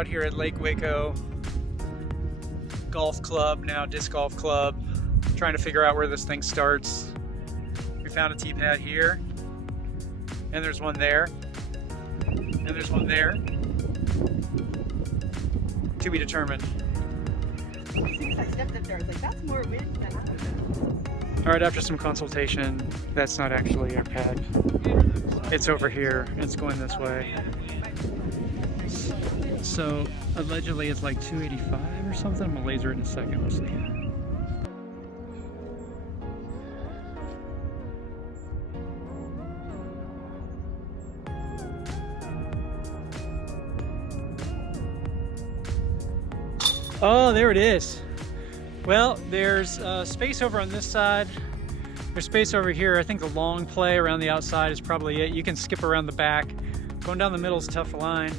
out here at Lake Waco Golf Club, now Disc Golf Club, trying to figure out where this thing starts. We found a tee pad here, and there's one there, and there's one there. To be determined. As soon as I stepped up there, I was like, that's more wind than I was. All right, after some consultation, that's not actually our pad. It's over here. It's going this way. So allegedly it's like 285 or something. I'm gonna laser it in a second. We'll see. Oh, there it is. Well, there's space over on this side. There's space over here. I think the long play around the outside is probably it. You can skip around the back. Going down the middle is a tough line.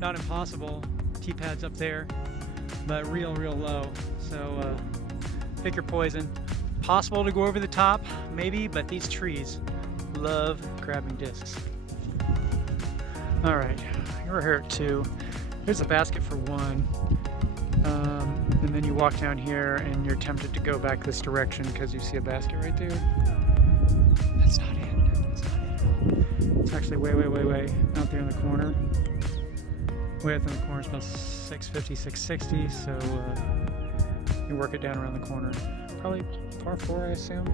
Not impossible. Tee pad's up there, but real low. So pick your poison. Possible to go over the top, maybe, but these trees love grabbing discs. All right, we're here at 2. There's a basket for 1. And then you walk down here and you're tempted to go back this direction because you see a basket right there. That's not it. That's not it at all. It's actually way out there in the corner. Way up in the corner is about 650, 660. So you work it down around the corner. Probably par 4, I assume.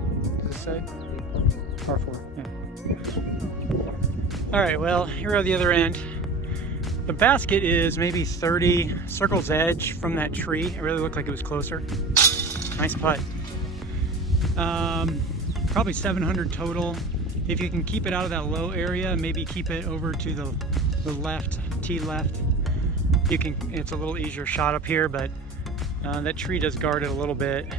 Does it say? Par 4, yeah. All right, well, here are the other end. The basket is maybe 30 circle's edge from that tree. It really looked like it was closer. Nice putt. Probably 700 total. If you can keep it out of that low area, maybe keep it over to the left, tee left. You can. It's a little easier shot up here, but that tree does guard it a little bit.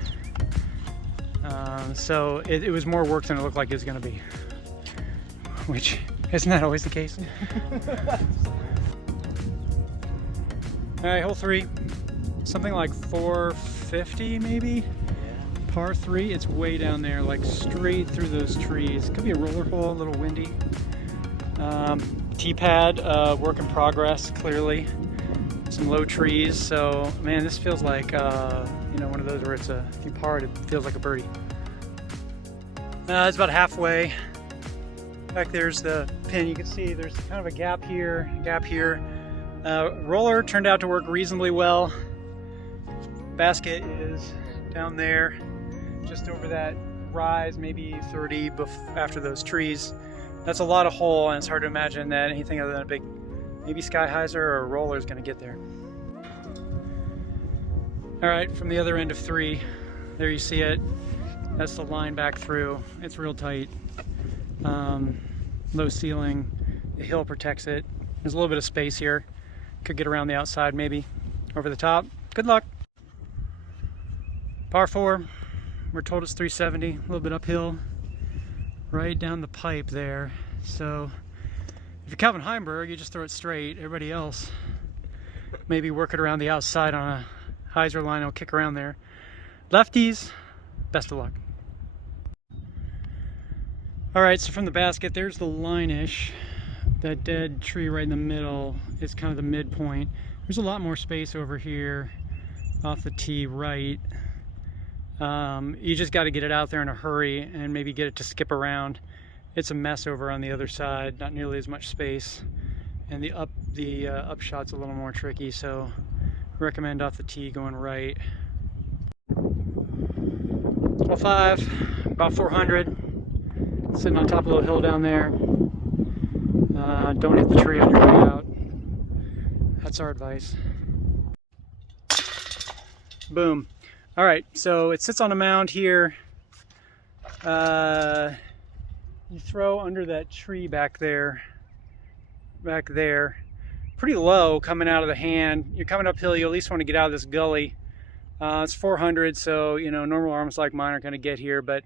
So it was more work than it looked like it was going to be. Which, isn't that always the case? All right, hole 3, something like 450 maybe, par 3. It's way down there, like straight through those trees. Could be a roller hole, a little windy. Tee pad, work in progress, clearly. Some low trees, so man, this feels like one of those where it's if you par it feels like a birdie. It's about halfway. Back there's the pin. You can see there's kind of a gap here, roller turned out to work reasonably well. Basket is down there, just over that rise, maybe 30 after those trees. That's a lot of hole, and it's hard to imagine that anything other than a big, maybe sky hyzer or a roller is going to get there. All right, from the other end of 3, there you see it. That's the line back through. It's real tight. Low ceiling. The hill protects it. There's a little bit of space here. Could get around the outside, maybe over the top. Good luck. Par 4. We're told it's 370. A little bit uphill, right down the pipe there. So if you're Calvin Heimberg, you just throw it straight. Everybody else maybe work it around the outside on a hyzer line. It'll kick around there. Lefties, best of luck. All right, so from the basket, there's the line-ish. That dead tree right in the middle is kind of the midpoint. There's a lot more space over here off the tee right. You just got to get it out there in a hurry and maybe get it to skip around. It's a mess over on the other side, not nearly as much space. And the upshot's a little more tricky, so recommend off the tee going right. Hole 5, about 400. Sitting on top of a little hill down there. Don't hit the tree on your way out. That's our advice. Boom. All right, so it sits on a mound here. You throw under that tree back there. Pretty low coming out of the hand. You're coming uphill, you at least want to get out of this gully. It's 400, so normal arms like mine aren't going to get here, but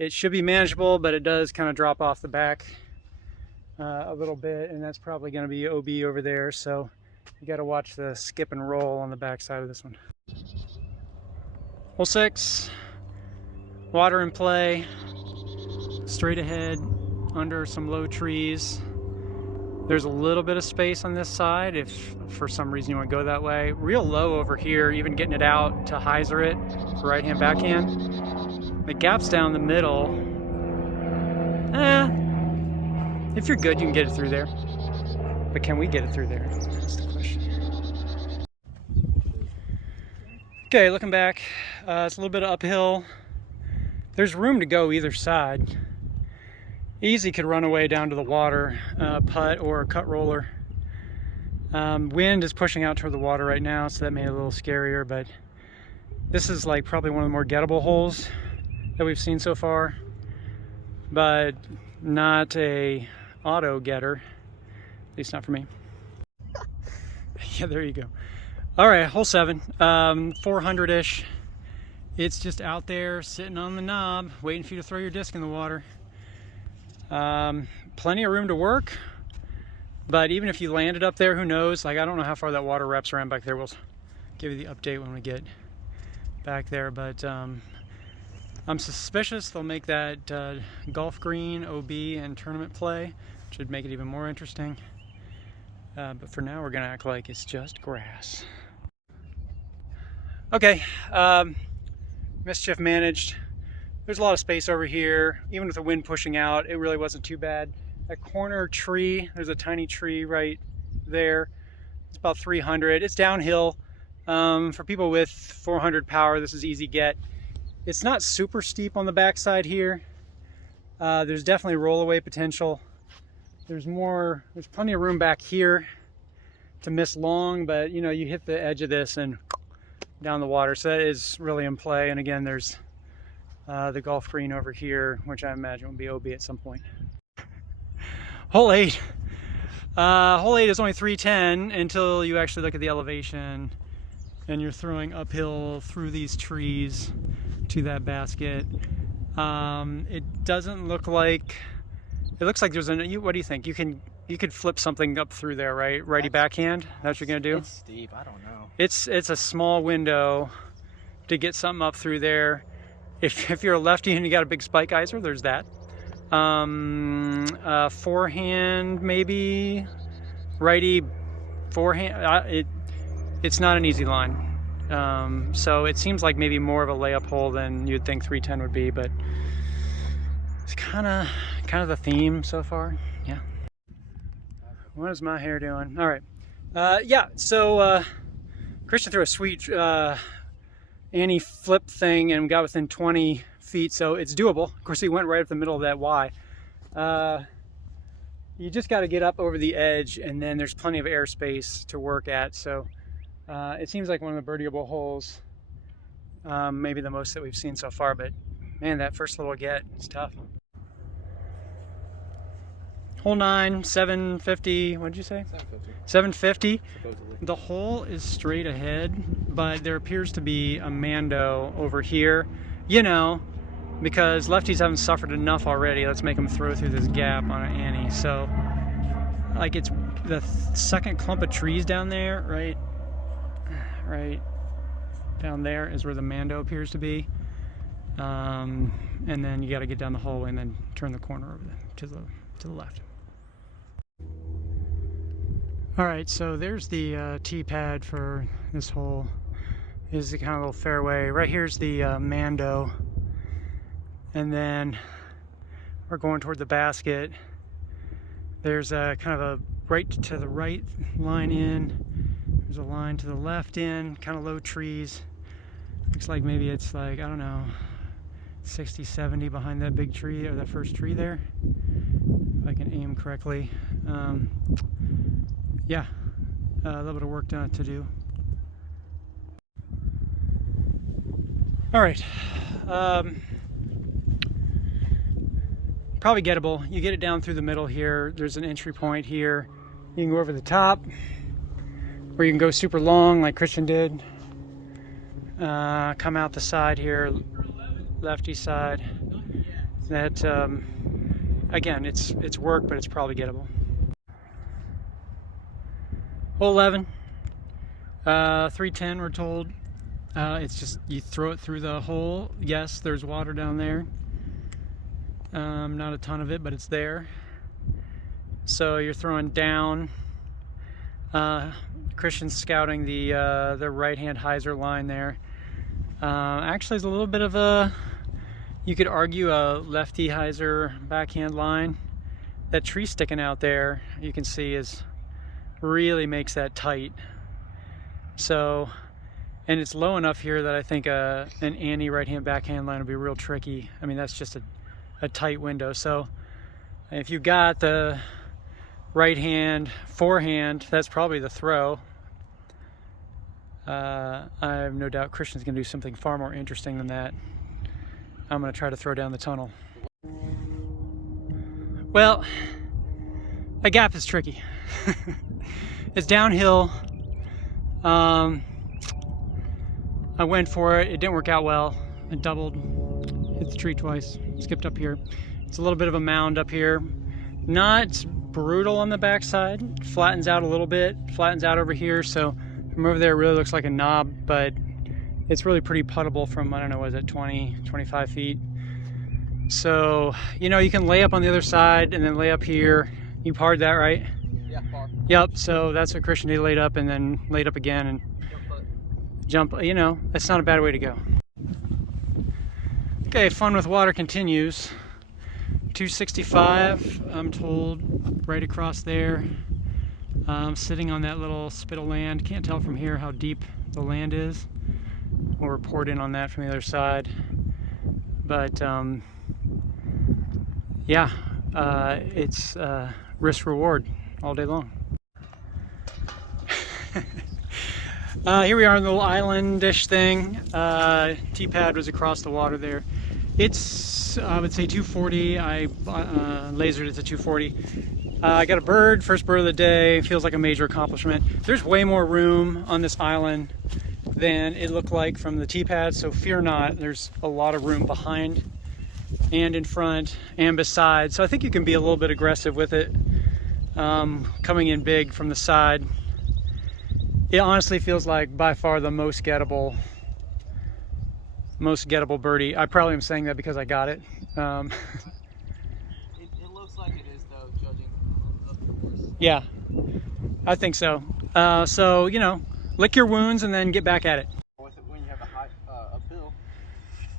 it should be manageable, but it does kind of drop off the back a little bit, and that's probably going to be OB over there, so you got to watch the skip and roll on the back side of this one. Hole 6, water in play, straight ahead under some low trees. There's a little bit of space on this side if for some reason you want to go that way. Real low over here, even getting it out to hyzer it for right-hand, backhand. The gap's down the middle. If you're good, you can get it through there. But can we get it through there? That's the question. Okay, looking back, it's a little bit of uphill. There's room to go either side. Easy could run away down to the water, putt or cut roller. Wind is pushing out toward the water right now, so that made it a little scarier, but this is like probably one of the more gettable holes that we've seen so far, but not a auto getter, at least not for me. Yeah, there you go. All right, hole 7, 400-ish. It's just out there sitting on the knob, waiting for you to throw your disc in the water. Plenty of room to work, but even if you landed up there, who knows? Like, I don't know how far that water wraps around back there. We'll give you the update when we get back there, but I'm suspicious they'll make that golf green OB and tournament play, which would make it even more interesting. But for now, we're gonna act like it's just grass. Okay, mischief managed. There's a lot of space over here. Even with the wind pushing out, it really wasn't too bad. That corner tree, there's a tiny tree right there. It's about 300. It's downhill. For people with 400 power, this is easy get. It's not super steep on the backside here. There's definitely rollaway potential. There's plenty of room back here to miss long, but you know, you hit the edge of this and down the water. So that is really in play. And again, there's the golf green over here, which I imagine will be OB at some point. Hole 8. Hole 8 is only 310 until you actually look at the elevation and you're throwing uphill through these trees to that basket. It doesn't look like, it looks like there's what do you think? You could flip something up through there, right? Righty backhand? That's what you're gonna do? It's steep, I don't know. It's a small window to get something up through there. If you're a lefty and you got a big spike iser, there's that. Forehand maybe, righty forehand. It's not an easy line. So it seems like maybe more of a layup hole than you'd think 310 would be, but it's kind of the theme so far. Yeah. What is my hair doing? All right. Yeah. So Christian threw a sweet Annie flip thing and got within 20 feet, so it's doable. Of course, he went right up the middle of that Y. You just got to get up over the edge, and then there's plenty of airspace to work at. So it seems like one of the birdieable holes, maybe the most that we've seen so far. But man, that first little get is tough. Hole 9, 750. What did you say? 750. 750. Supposedly. The hole is straight ahead, but there appears to be a Mando over here. You know, because lefties haven't suffered enough already. Let's make them throw through this gap on an Annie. So, like, it's the second clump of trees down there, right down there is where the Mando appears to be. And then you got to get down the hallway and then turn the corner over to the left. All right, so there's the tee pad for this hole. Is the kind of little fairway. Right here's the Mando, and then we're going toward the basket. There's a kind of a right to the right line in. There's a line to the left in, kind of low trees. Looks like maybe it's like, I don't know, 60, 70 behind that big tree, or that first tree there, if I can aim correctly. Yeah, a little bit of work to do. All right, probably gettable. You get it down through the middle here. There's an entry point here. You can go over the top, or you can go super long like Christian did. Come out the side here, lefty side. That, again, it's work, but it's probably gettable. Hole 11, 310 we're told. It's just, you throw it through the hole. Yes, there's water down there. Not a ton of it, but it's there. So you're throwing down. Christian's scouting the right-hand hyzer line there. Actually, there's a little bit of a, you could argue, a lefty hyzer backhand line. That tree sticking out there, you can see, is really makes that tight. So, and it's low enough here that I think an Annie right-hand backhand line would be real tricky. I mean, that's just a tight window. So if you got the right hand forehand, that's probably the throw. I have no doubt Christian's gonna do something far more interesting than that. I'm gonna try to throw down the tunnel. Well, a gap is tricky. It's downhill. I went for it. It didn't work out well. It doubled, hit the tree twice, skipped up here. It's a little bit of a mound up here. Not brutal on the backside. Flattens out a little bit, flattens out over here. So from over there, it really looks like a knob, but it's really pretty puttable from, I don't know, was it 20, 25 feet? So, you know, you can lay up on the other side and then lay up here. You parred that, right? Yeah, par. Yep, so that's what Christian did, laid up and then laid up again and jump, you know, that's not a bad way to go. Okay, fun with water continues. 265, I'm told, right across there. Sitting on that little spit of land. Can't tell from here how deep the land is. We'll report in on that from the other side. But yeah, it's risk reward all day long. Here we are on the little islandish thing. T-pad was across the water there. It's, I would say 240. I lasered it to 240. I got a bird, first bird of the day. Feels like a major accomplishment. There's way more room on this island than it looked like from the T-pad, so fear not. There's a lot of room behind and in front and beside. So I think you can be a little bit aggressive with it, coming in big from the side. It honestly feels like by far the most gettable birdie. I probably am saying that because I got it. It looks like it is, though, judging of the course. Yeah, I think so. So, you know, lick your wounds and then get back at it. When you have a high uphill.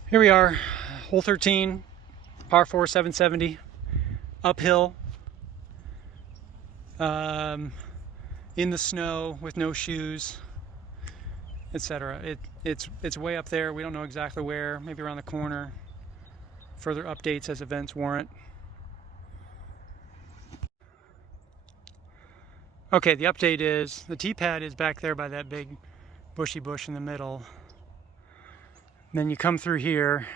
Here we are, hole 13, par 4, 770, uphill, in the snow with no shoes, etc. It's way up there. We don't know exactly where, maybe around the corner. Further updates as events warrant. Okay, the update is the T-pad is back there by that big bushy bush in the middle. Then you come through here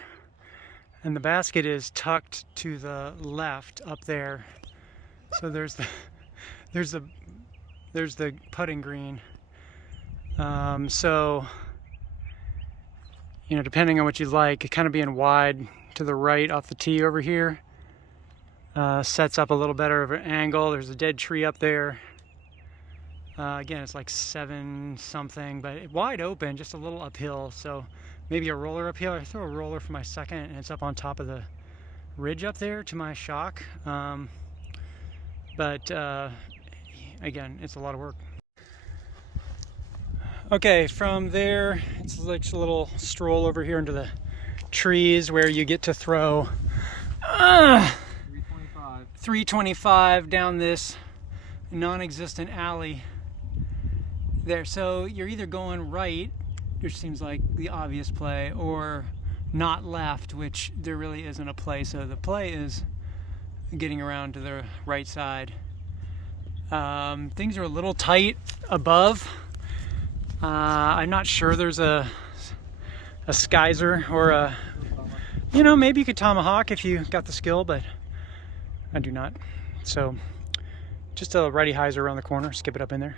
and the basket is tucked to the left up there. So there's the putting green. So, you know, depending on what you like, it kind of being wide to the right off the tee over here sets up a little better of an angle. There's a dead tree up there. Again, it's like 7 something, but wide open, just a little uphill. So maybe a roller uphill. I throw a roller for my second, and it's up on top of the ridge up there to my shock. But again, it's a lot of work. Okay, from there, it's like a little stroll over here into the trees where you get to throw 325 down this non-existent alley there. So you're either going right, which seems like the obvious play, or not left, which there really isn't a play. So the play is getting around to the right side. Things are a little tight above. I'm not sure there's a skyzer or a, you know, maybe you could tomahawk if you got the skill, but I do not. So just a righty hyzer around the corner, skip it up in there.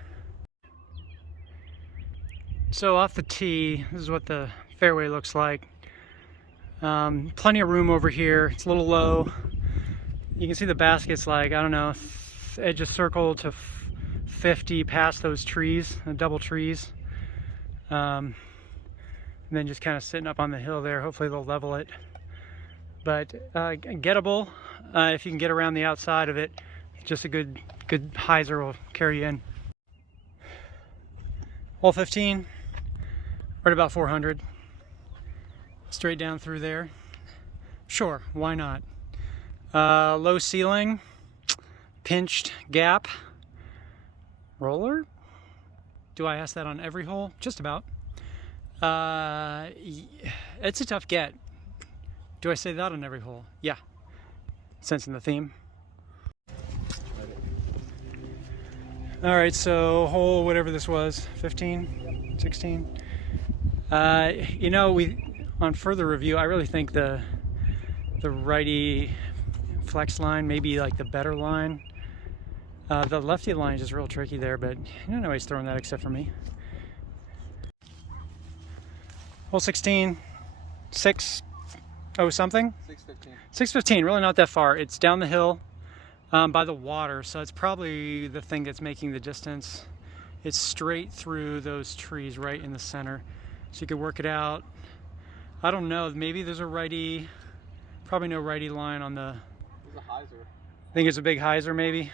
So off the tee, this is what the fairway looks like. Plenty of room over here. It's a little low. You can see the basket's like, I don't know, edge of circle to 50 past those trees, the double trees. And then just kind of sitting up on the hill there. Hopefully they'll level it. But gettable if you can get around the outside of it. Just a good hyzer will carry you in. Hole 15, right about 400. Straight down through there. Sure, why not? Low ceiling, pinched gap, roller. Do I ask that on every hole? Just about. It's a tough get. Do I say that on every hole? Yeah. Sensing the theme. All right, so hole, whatever this was, 15, 16. You know, on further review, I really think the righty flex line may be like the better line. The lefty line is just real tricky there, but nobody's throwing that except for me. Hole 16, 6 oh something? 615. 615, really not that far. It's down the hill by the water, so it's probably the thing that's making the distance. It's straight through those trees right in the center, so you could work it out. I don't know, maybe there's a righty, probably no righty line on the... There's a hyzer. I think it's a big hyzer maybe.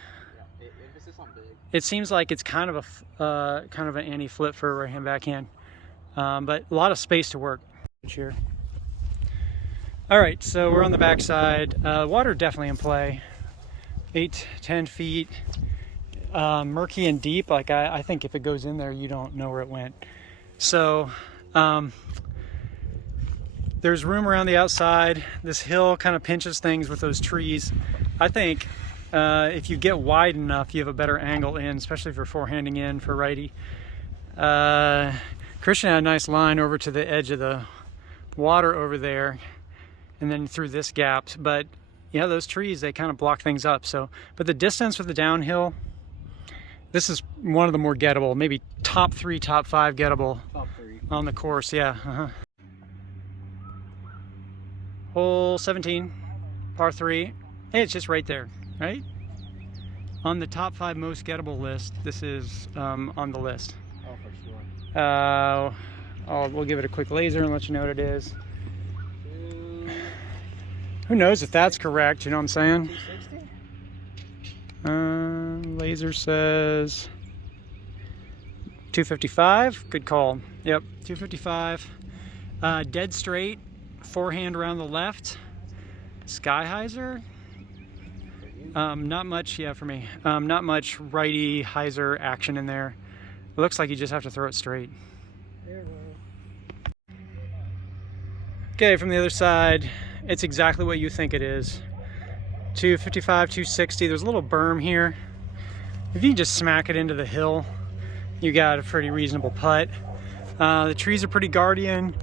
Yeah, emphasis on big. It seems like it's kind of an anti-flip for a right-hand backhand, but a lot of space to work here. All right, so we're on the backside. Water definitely in play. 8-10 feet, murky and deep. Like I think if it goes in there, you don't know where it went. So there's room around the outside. This hill kind of pinches things with those trees. I think if you get wide enough, you have a better angle in, especially if you're forehanding in for righty. Christian had a nice line over to the edge of the water over there, and then through this gap. But yeah, those trees, they kind of block things up. So, but the distance with the downhill, this is one of the more gettable, maybe top 3, top 5 gettable Top 3 on the course. Yeah. Hole 17, par 3. Hey, it's just right there, right? On the top 5 most gettable list, this is on the list. Oh, for sure. We'll give it a quick laser and let you know what it is. Who knows if that's correct, you know what I'm saying? 260? Laser says 255. Good call. Yep, 255. Dead straight, forehand around the left. Sky hyzer. Not much, yeah, for me. Not much righty hyzer action in there. It looks like you just have to throw it straight. Okay, from the other side, it's exactly what you think it is. 255, 260. There's a little berm here. If you just smack it into the hill, you got a pretty reasonable putt. The trees are pretty guardian.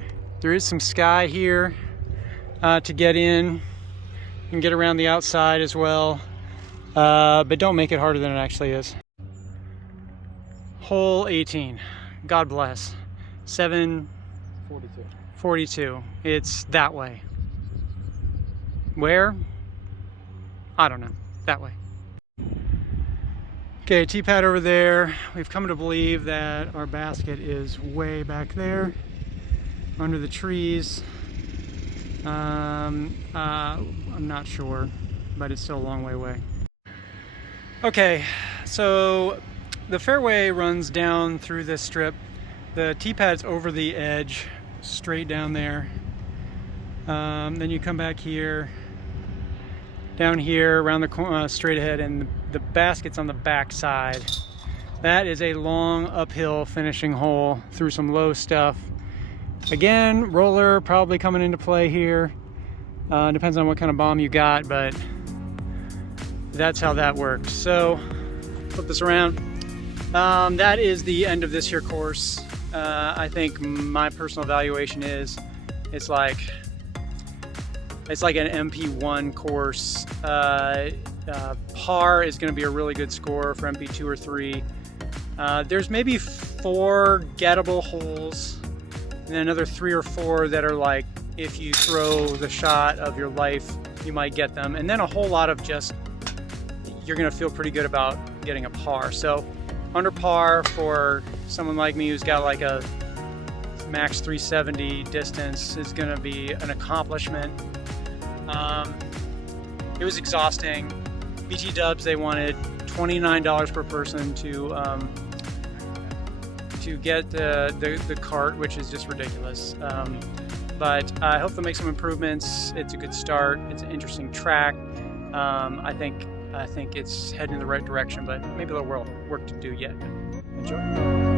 There is some sky here to get in and get around the outside as well. But don't make it harder than it actually is. Hole 18. God bless. 742. It's that way. Where? I don't know. That way. Okay, tee pad over there. We've come to believe that our basket is way back there under the trees. I'm not sure, but it's still a long way away. Okay, so the fairway runs down through this strip. The tee pad's over the edge, straight down there. Then you come back here, down here, around the corner, straight ahead, and the basket's on the back side. That is a long uphill finishing hole through some low stuff. Again, roller probably coming into play here. Depends on what kind of bomb you got, but that's how that works. So, flip this around. That is the end of this here course. I think my personal evaluation is it's like an MP1 course. Par is going to be a really good score for MP2 or 3. There's maybe 4 gettable holes, and then another 3 or 4 that are like, if you throw the shot of your life, you might get them. And then a whole lot of just, you're going to feel pretty good about getting a par. So under par for someone like me who's got like a max 370 distance is going to be an accomplishment. It was exhausting. BT Dubs, they wanted $29 per person to get the cart, which is just ridiculous. But I hope they'll make some improvements. It's a good start. It's an interesting track. I think it's heading in the right direction, but maybe a little work to do yet. Enjoy.